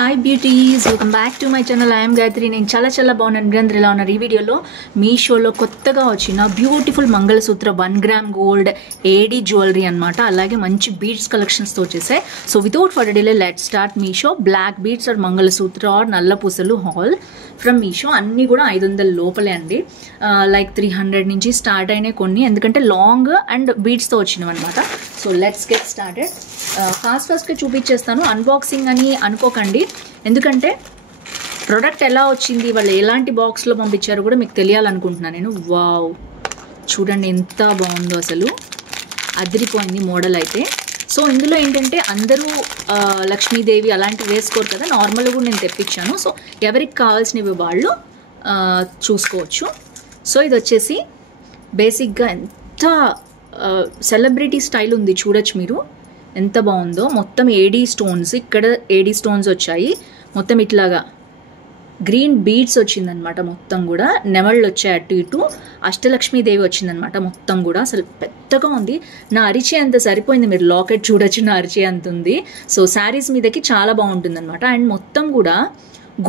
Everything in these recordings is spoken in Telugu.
Hi beauties, welcome back to my channel. I'm Gayatri. నేను చాలా బాగున్నాను. మీరందరూ ఎలా ఉన్నారు? ఈ వీడియోలో మీషోలో కొత్తగా వచ్చిన beautiful mangalsutra 1 gram gold AD jewellery అనమాట. అలాగే మంచి బీడ్స్ కలెక్షన్స్తో వచ్చేసాయి. So without for delay let start. Meesho black beads or mangalsutra or నల్ల పూసలు హాల్ ఫ్రమ్ మీషో. అన్నీ కూడా 500 లోపలే అండి. లైక్ 300 నుంచి స్టార్ట్ అయినాయి కొన్ని, ఎందుకంటే లాంగ్ అండ్ బీడ్స్తో వచ్చినవి అనమాట. So let's get started. ఫాస్ట్గా చూపించేస్తాను. అన్బాక్సింగ్ అని అనుకోకండి, ఎందుకంటే ప్రోడక్ట్ ఎలా వచ్చింది, వాళ్ళు ఎలాంటి బాక్స్లో పంపించారో కూడా మీకు తెలియాలనుకుంటున్నాను నేను. వావ్, చూడండి ఎంత బాగుందో, అసలు అదిరిపోయింది మోడల్ అయితే. సో ఇందులో ఏంటంటే అందరూ లక్ష్మీదేవి అలాంటివి వేసుకోరు కదా, నార్మల్గా కూడా నేను తెప్పించాను. సో ఎవరికి కావాల్సినవి వాళ్ళు చూసుకోవచ్చు. సో ఇది వచ్చేసి బేసిక్గా ఎంత సెలబ్రిటీ స్టైల్ ఉంది, చూడొచ్చు మీరు ఎంత బాగుందో. మొత్తం ఏడీ స్టోన్స్, ఇక్కడ ఏడీ స్టోన్స్ వచ్చాయి. మొత్తం ఇట్లాగా గ్రీన్ బీడ్స్ వచ్చిందనమాట. మొత్తం కూడా నెమళ్ళు వచ్చాయి అటు ఇటు. అష్టలక్ష్మీదేవి వచ్చిందనమాట మొత్తం కూడా. అసలు పెద్దగా ఉంది. నా అరిచే అంత సరిపోయింది. మీరు లాకెట్ చూడొచ్చు, నా అరిచే అంత ఉంది. సో శారీస్ మీదకి చాలా బాగుంటుంది అనమాట. అండ్ మొత్తం కూడా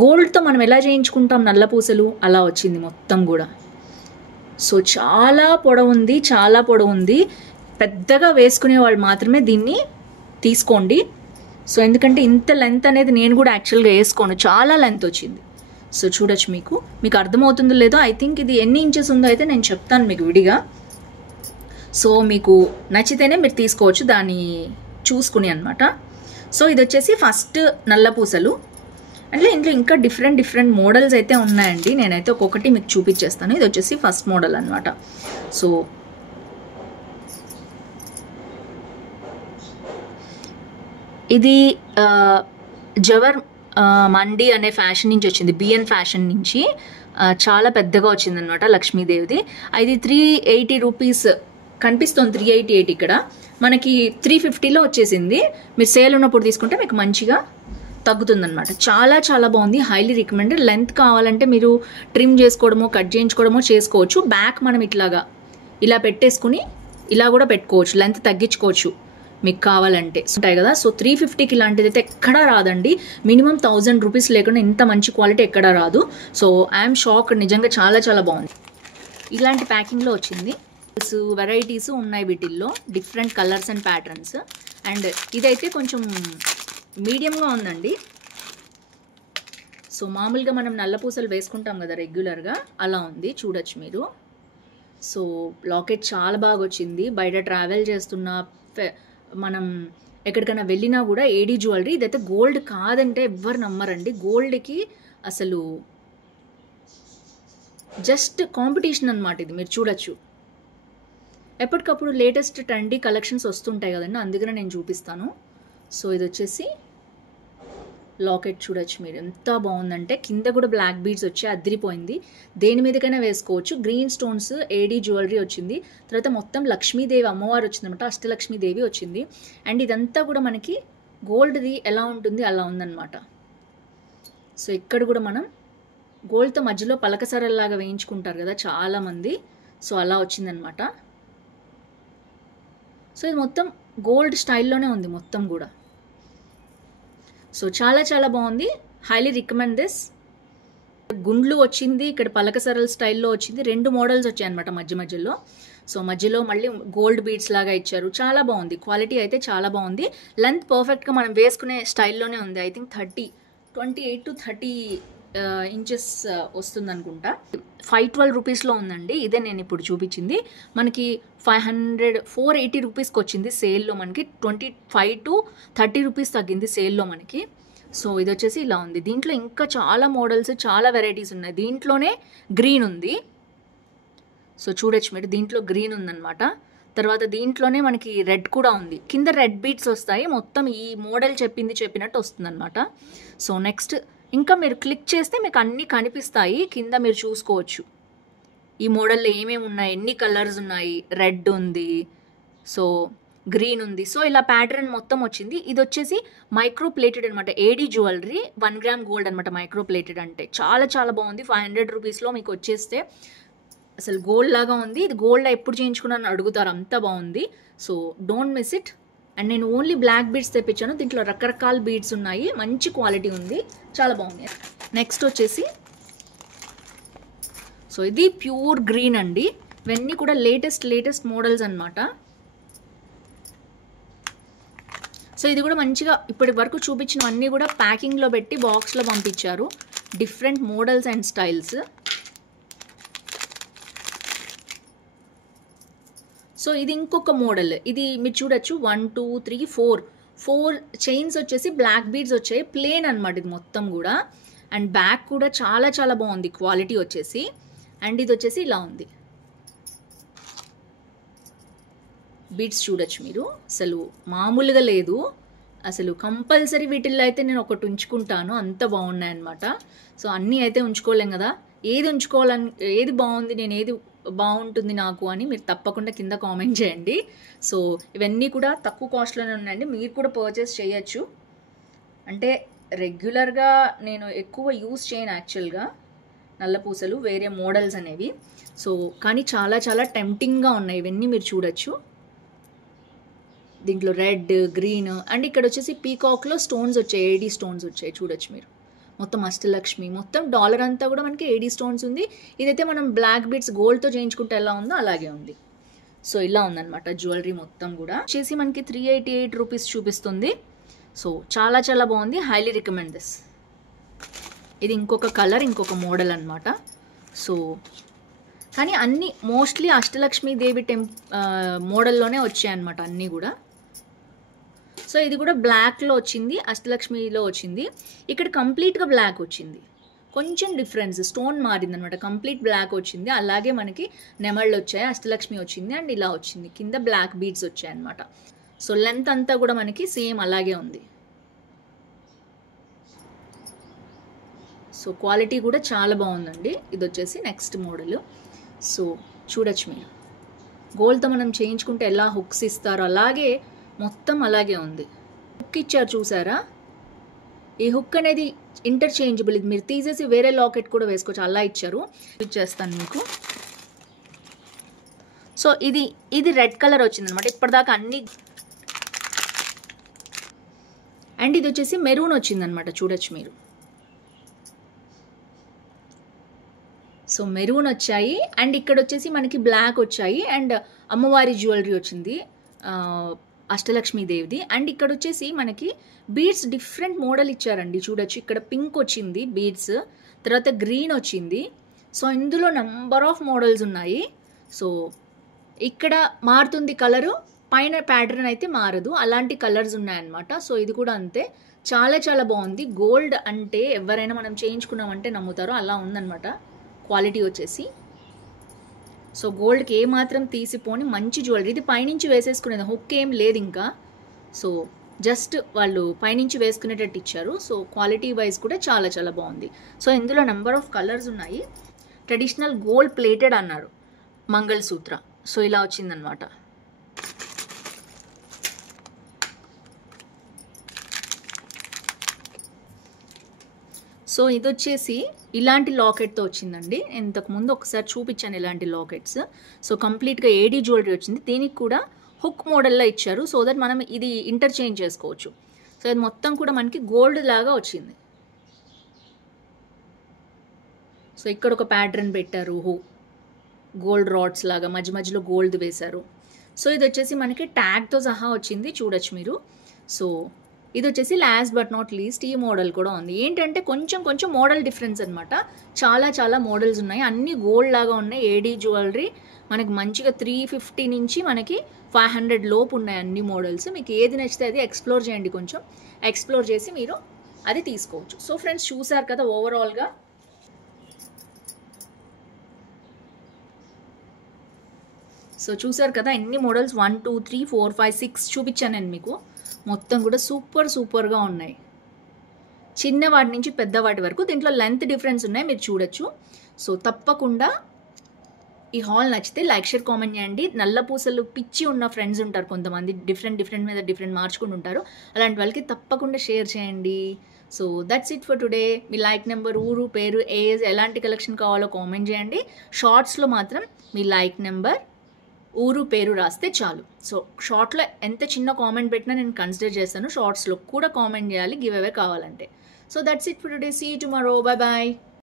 గోల్డ్తో మనం ఎలా చేయించుకుంటాం నల్ల పూసలు, అలా వచ్చింది మొత్తం కూడా. సో చాలా పొడవు ఉంది. పెద్దగా వేసుకునే వాళ్ళు మాత్రమే దీన్ని తీసుకోండి. సో ఎందుకంటే ఇంత లెంత్ అనేది నేను కూడా యాక్చువల్గా వేసుకోను, చాలా లెంత్ వచ్చింది. సో చూడొచ్చు, మీకు అర్థమవుతుందో లేదో. ఐ థింక్ ఇది ఎన్ని ఇంచెస్ ఉందో అయితే నేను చెప్తాను మీకు విడిగా. సో మీకు నచ్చితేనే మీరు తీసుకోవచ్చు దాన్ని చూసుకుని అనమాట. సో ఇది వచ్చేసి ఫస్ట్ నల్ల పూసలు. అంటే ఇంట్లో ఇంకా డిఫరెంట్ మోడల్స్ అయితే ఉన్నాయండి. నేనైతే ఒక్కొక్కటి మీకు చూపించేస్తాను. ఇది వచ్చేసి ఫస్ట్ మోడల్ అనమాట. సో ఇది జవర్ మండి అనే ఫ్యాషన్ నుంచి వచ్చింది, బిఎన్ ఫ్యాషన్ నుంచి. చాలా పెద్దగా వచ్చిందనమాట లక్ష్మీదేవిది. ఇది 380 రూపీస్ కనిపిస్తుంది, 388 ఇక్కడ మనకి 350లో వచ్చేసింది. మీరు సేల్ ఉన్నప్పుడు తీసుకుంటే మీకు మంచిగా తగ్గుతుందనమాట. చాలా బాగుంది, హైలీ రికమెండెడ్. లెంత్ కావాలంటే మీరు ట్రిమ్ చేసుకోవడమో కట్ చేయించుకోవడమో చేసుకోవచ్చు. బ్యాక్ మనం ఇలా పెట్టేసుకుని ఇలా కూడా పెట్టుకోవచ్చు, లెంత్ తగ్గించుకోవచ్చు మీకు కావాలంటే ఉంటాయి కదా. సో 350కి ఇలాంటిది అయితే ఎక్కడా రాదండి. మినిమం 1000 రూపీస్ లేకుండా ఇంత మంచి క్వాలిటీ ఎక్కడా రాదు. సో ఐఎమ్ షాక్, నిజంగా చాలా బాగుంది. ఇలాంటి ప్యాకింగ్లో వచ్చింది. వెరైటీస్ ఉన్నాయి వీటిల్లో, different colours and patterns. And ఇదైతే కొంచెం మీడియంగా ఉందండి. సో మామూలుగా మనం నల్ల పూసలు వేసుకుంటాం కదా రెగ్యులర్గా, అలా ఉంది, చూడొచ్చు మీరు. సో లాకెట్ చాలా బాగా వచ్చింది. బయట ట్రావెల్ చేస్తున్నా, మనం ఎక్కడికైనా వెళ్ళినా కూడా ఏడీ జ్యువెలరీ. ఇదైతే గోల్డ్ కాదంటే ఎవ్వరు నమ్మరండి. గోల్డ్కి అసలు జస్ట్ కాంపిటీషన్ అనమాట ఇది. మీరు చూడొచ్చు, ఎప్పటికప్పుడు లేటెస్ట్ ట్రెండీ కలెక్షన్స్ వస్తుంటాయి కదండి, అందుకనే నేను చూపిస్తాను. సో ఇది వచ్చేసి లాకెట్, చూడొచ్చు మీరు ఎంత బాగుందంటే. కింద కూడా బ్లాక్ బీడ్స్ వచ్చి అదిరిపోయింది. దేని మీదకైనా వేసుకోవచ్చు. గ్రీన్ స్టోన్స్ ఏడీ జ్యువెలరీ వచ్చింది. తర్వాత మొత్తం లక్ష్మీదేవి అమ్మవారు వచ్చిందనమాట, అష్టలక్ష్మీదేవి వచ్చింది. అండ్ ఇదంతా కూడా మనకి గోల్డ్ది ఎలా ఉంటుంది అలా ఉందన్నమాట. సో ఇక్కడ కూడా మనం గోల్డ్తో మధ్యలో పలకసరల్లాగా వేయించుకుంటారు కదా చాలామంది, సో అలా వచ్చిందనమాట. సో ఇది మొత్తం గోల్డ్ స్టైల్లోనే ఉంది మొత్తం కూడా. సో చాలా బాగుంది, హైలీ రికమెండ్ దిస్. గుండ్లు వచ్చింది, ఇక్కడ పలకసరల్ స్టైల్లో వచ్చింది. 2 మోడల్స్ వచ్చాయి అనమాట మధ్యలో. సో మధ్యలో మళ్ళీ గోల్డ్ బీడ్స్ లాగా ఇచ్చారు. చాలా బాగుంది, క్వాలిటీ అయితే చాలా బాగుంది. లెంత్ పర్ఫెక్ట్గా మనం వేసుకునే స్టైల్లోనే ఉంది. ఐ థింక్ 28 to 30 ఇంచెస్ వస్తుంది అనుకుంటా. 512 రూపీస్లో ఉందండి. ఇదే నేను ఇప్పుడు చూపించింది. మనకి 480 రూపీస్కి వచ్చింది సేల్లో. మనకి 25 to 30 రూపీస్ తగ్గింది సేల్లో మనకి. సో ఇది వచ్చేసి ఇలా ఉంది. దీంట్లో ఇంకా చాలా మోడల్స్, చాలా వెరైటీస్ ఉన్నాయి. దీంట్లోనే గ్రీన్ ఉంది. సో చూడొచ్చు మీరు, దీంట్లో గ్రీన్ ఉందన్నమాట. తర్వాత దీంట్లోనే మనకి రెడ్ కూడా ఉంది. కింద రెడ్ బీడ్స్ వస్తాయి. మొత్తం ఈ మోడల్ చెప్పినట్టు వస్తుందన్నమాట. సో నెక్స్ట్ ఇంకా మీరు క్లిక్ చేస్తే మీకు అన్నీ కనిపిస్తాయి. కింద మీరు చూసుకోవచ్చు ఈ మోడల్లో ఏమేమి ఉన్నాయి, ఎన్ని కలర్స్ ఉన్నాయి. రెడ్ ఉంది, సో గ్రీన్ ఉంది. సో ఇలా ప్యాటర్న్ మొత్తం వచ్చింది. ఇది వచ్చేసి మైక్రో ప్లేటెడ్ అనమాట, ఏడీ జ్యువెలరీ 1 గ్రామ్ గోల్డ్ అనమాట. మైక్రో ప్లేటెడ్ అంటే చాలా బాగుంది. 500 రూపీస్లో మీకు వచ్చేస్తే అసలు గోల్డ్ లాగా ఉంది. ఇది గోల్డ్ ఎప్పుడు చేయించుకున్నాను అడుగుతారు, అంత బాగుంది. So don't miss it. And నేను ఓన్లీ బ్లాక్ బీడ్స్ తెప్పించాను. దీంట్లో రకరకాల బీడ్స్ ఉన్నాయి, మంచి క్వాలిటీ ఉంది, చాలా బాగుంది. నెక్స్ట్ వచ్చేసి సో ఇది ప్యూర్ గ్రీన్ అండి. ఇవన్నీ కూడా లేటెస్ట్ మోడల్స్ అన్నమాట. సో ఇది కూడా మంచిగా ఇప్పటి వరకు చూపించినవన్నీ కూడా ప్యాకింగ్లో పెట్టి బాక్స్లో పంపించారు, different models and styles. So ఇది ఇంకొక మోడల్. ఇది మీరు చూడొచ్చు 1 2 3 4 చైన్స్ వచ్చేసి బ్లాక్ బీడ్స్ వచ్చాయి, ప్లేన్ అనమాట ఇది మొత్తం కూడా. అండ్ బ్యాక్ కూడా చాలా చాలా బాగుంది క్వాలిటీ వచ్చేసి. అండ్ ఇది వచ్చేసి ఇలా ఉంది, బీడ్స్ చూడొచ్చు మీరు, అసలు మామూలుగా లేదు అసలు. కంపల్సరీ వీటిల్లో అయితే నేను ఒకటి ఉంచుకుంటాను, అంత బాగున్నాయి అనమాట. సో అన్నీ అయితే ఉంచుకోలేం కదా, ఏది ఉంచుకోవాలని, ఏది బాగుంది, నేను ఏది బాగుంటుంది నాకు అని మీరు తప్పకుండా కింద కామెంట్ చేయండి. సో ఇవన్నీ కూడా తక్కువ కాస్ట్లోనే ఉన్నాయండి, మీరు కూడా పర్చేస్ చేయొచ్చు. అంటే రెగ్యులర్గా నేను ఎక్కువ యూస్ చేయను యాక్చువల్గా నల్ల పూసలు, వేరే మోడల్స్ అనేవి. సో కానీ చాలా చాలా టెంప్టింగ్గా ఉన్నాయి ఇవన్నీ, మీరు చూడొచ్చు. దీంట్లో రెడ్, గ్రీన్ అండ్ ఇక్కడ వచ్చేసి పీకాక్లో స్టోన్స్ వచ్చాయి, ఏడీ స్టోన్స్ వచ్చాయి చూడొచ్చు మీరు. మొత్తం అష్టలక్ష్మి, మొత్తం డాలర్ అంతా కూడా మనకి ఏడీ స్టోన్స్ ఉంది. ఇదైతే మనం బ్లాక్ బీడ్స్ గోల్డ్తో చేయించుకుంటే ఎలా ఉందో అలాగే ఉంది. సో ఇలా ఉందన్నమాట జ్యువెలరీ మొత్తం కూడా. వచ్చేసి మనకి 388 రూపీస్ చూపిస్తుంది. సో చాలా చాలా బాగుంది, హైలీ రికమెండ్ దిస్. ఇది ఇంకొక కలర్, ఇంకొక మోడల్ అనమాట. సో కానీ అన్నీ మోస్ట్లీ అష్టలక్ష్మీదేవి మోడల్లోనే వచ్చాయి అనమాట అన్నీ కూడా. సో ఇది కూడా బ్లాక్లో వచ్చింది, అష్టలక్ష్మిలో వచ్చింది. ఇక్కడ కంప్లీట్గా బ్లాక్ వచ్చింది, కొంచెం డిఫరెన్స్, స్టోన్ మారింది అనమాట. కంప్లీట్ బ్లాక్ వచ్చింది, అలాగే మనకి నెమళ్ళు వచ్చాయి, అష్టలక్ష్మి వచ్చింది అండ్ ఇలా వచ్చింది, కింద బ్లాక్ బీడ్స్ వచ్చాయి అనమాట. సో లెంత్ అంతా కూడా మనకి సేమ్ అలాగే ఉంది. సో క్వాలిటీ కూడా చాలా బాగుందండి. ఇది వచ్చేసి నెక్స్ట్ మోడల్. సో చూడొచ్చు మీరు, గోల్డ్తో మనం చేయించుకుంటే ఎలా హుక్స్ ఇస్తారో అలాగే మొత్తం అలాగే ఉంది. హుక్ ఇచ్చారు చూసారా, ఈ హుక్ అనేది ఇంటర్చేంజబుల్, ఇది మీరు తీసేసి వేరే లాకెట్ కూడా వేసుకోవచ్చు, అలా ఇచ్చారు. ఇచ్చేస్తాను మీకు. సో ఇది రెడ్ కలర్ వచ్చింది అనమాట ఇప్పటిదాకా అన్ని. అండ్ ఇది వచ్చేసి మెరూన్ వచ్చింది అనమాట, చూడొచ్చు మీరు. సో మెరూన్ వచ్చాయి అండ్ ఇక్కడ వచ్చేసి మనకి బ్లాక్ వచ్చాయి అండ్ అమ్మవారి జ్యువెలరీ వచ్చింది, అష్టలక్ష్మీదేవిది. అండ్ ఇక్కడ వచ్చేసి మనకి బీడ్స్ డిఫరెంట్ మోడల్ ఇచ్చారండి, చూడొచ్చు. ఇక్కడ పింక్ వచ్చింది బీడ్స్, తర్వాత గ్రీన్ వచ్చింది. సో ఇందులో నెంబర్ ఆఫ్ మోడల్స్ ఉన్నాయి. సో ఇక్కడ మారుతుంది కలరు, పైన ప్యాటర్న్ అయితే మారదు, అలాంటి కలర్స్ ఉన్నాయన్నమాట. సో ఇది కూడా అంతే, చాలా చాలా బాగుంది. గోల్డ్ అంటే ఎవరైనా మనం చేయించుకున్నామంటే నమ్ముతారో అలా ఉందన్నమాట క్వాలిటీ వచ్చేసి. సో గోల్డ్కి ఏమాత్రం తీసిపోని మంచి జ్యువెలరీ. ఇది పైనుంచి వేసేసుకునేది, హుక్ ఏం లేదు ఇంకా. సో జస్ట్ వాళ్ళు పైనుంచి వేసుకునేటట్టు ఇచ్చారు. సో క్వాలిటీ వైజ్ కూడా చాలా చాలా బాగుంది. సో ఇందులో నెంబర్ ఆఫ్ కలర్స్ ఉన్నాయి. ట్రెడిషనల్ గోల్డ్ ప్లేటెడ్ అన్నారు మంగళసూత్ర. సో ఇలా వచ్చిందనమాట. సో ఇది వచ్చేసి ఇలాంటి లాకెట్తో వచ్చిందండి. నేను ఇంతకుముందు ఒకసారి చూపించాను ఇలాంటి లాకెట్స్. సో కంప్లీట్గా ఏడీ జ్యువెలరీ వచ్చింది, దీనికి కూడా హుక్ మోడల్లో ఇచ్చారు, సో దట్ మనం ఇది ఇంటర్చేంజ్ చేసుకోవచ్చు. సో ఇది మొత్తం కూడా మనకి గోల్డ్ లాగా వచ్చింది. సో ఇక్కడ ఒక ప్యాటర్న్ పెట్టారు, గోల్డ్ రాడ్స్ లాగా మధ్య మధ్యలో గోల్డ్ వేశారు. సో ఇది వచ్చేసి మనకి ట్యాగ్తో సహా వచ్చింది, చూడొచ్చు మీరు. సో ఇది వచ్చేసి లాస్ట్ బట్ నాట్ లీస్ట్ ఈ మోడల్ కూడా ఉంది. ఏంటంటే కొంచెం కొంచెం మోడల్ డిఫరెన్స్ అనమాట, చాలా చాలా మోడల్స్ ఉన్నాయి, అన్నీ గోల్డ్ లాగా ఉన్నాయి. ఏడీ జ్యువెలరీ మనకి మంచిగా 350 నుంచి మనకి 500 లోపు ఉన్నాయి అన్ని మోడల్స్. మీకు ఏది నచ్చితే అది ఎక్స్ప్లోర్ చేయండి, కొంచెం ఎక్స్ప్లోర్ చేసి మీరు అది తీసుకోవచ్చు. సో ఫ్రెండ్స్ చూసారు కదా ఓవరాల్గా. సో చూసారు కదా ఎన్ని మోడల్స్, 1 2 3 4 5 6 చూపించాను నేను మీకు. మొత్తం కూడా సూపర్గా ఉన్నాయి, చిన్నవాటి నుంచి పెద్దవాటి వరకు. దీంట్లో లెంత్ డిఫరెన్స్ ఉన్నాయి, మీరు చూడొచ్చు. సో తప్పకుండా ఈ హాల్ నచ్చితే లైక్, షేర్, కామెంట్ చేయండి. నల్ల పూసలు పిచ్చి ఉన్న ఫ్రెండ్స్ ఉంటారు కొంతమంది, డిఫరెంట్ మీద డిఫరెంట్ మార్చుకుంటూ ఉంటారు, అలాంటి వాళ్ళకి తప్పకుండా షేర్ చేయండి. So that's it for today. Me like number, ఊరు, పేరు, ఏజ్, ఎలాంటి కలెక్షన్ కావాలో కామెంట్ చేయండి. షార్ట్స్లో మాత్రం మీ లైక్ నెంబర్, ఊరు పేరు రాస్తే చాలు. సో షార్ట్లో ఎంత చిన్న కామెంట్ పెట్టినా నేను కన్సిడర్ చేస్తాను. షార్ట్స్లో కూడా కామెంట్ చేయాలి గివ్ అవే కావాలంటే. So that's it for today. See you tomorrow. Bye bye.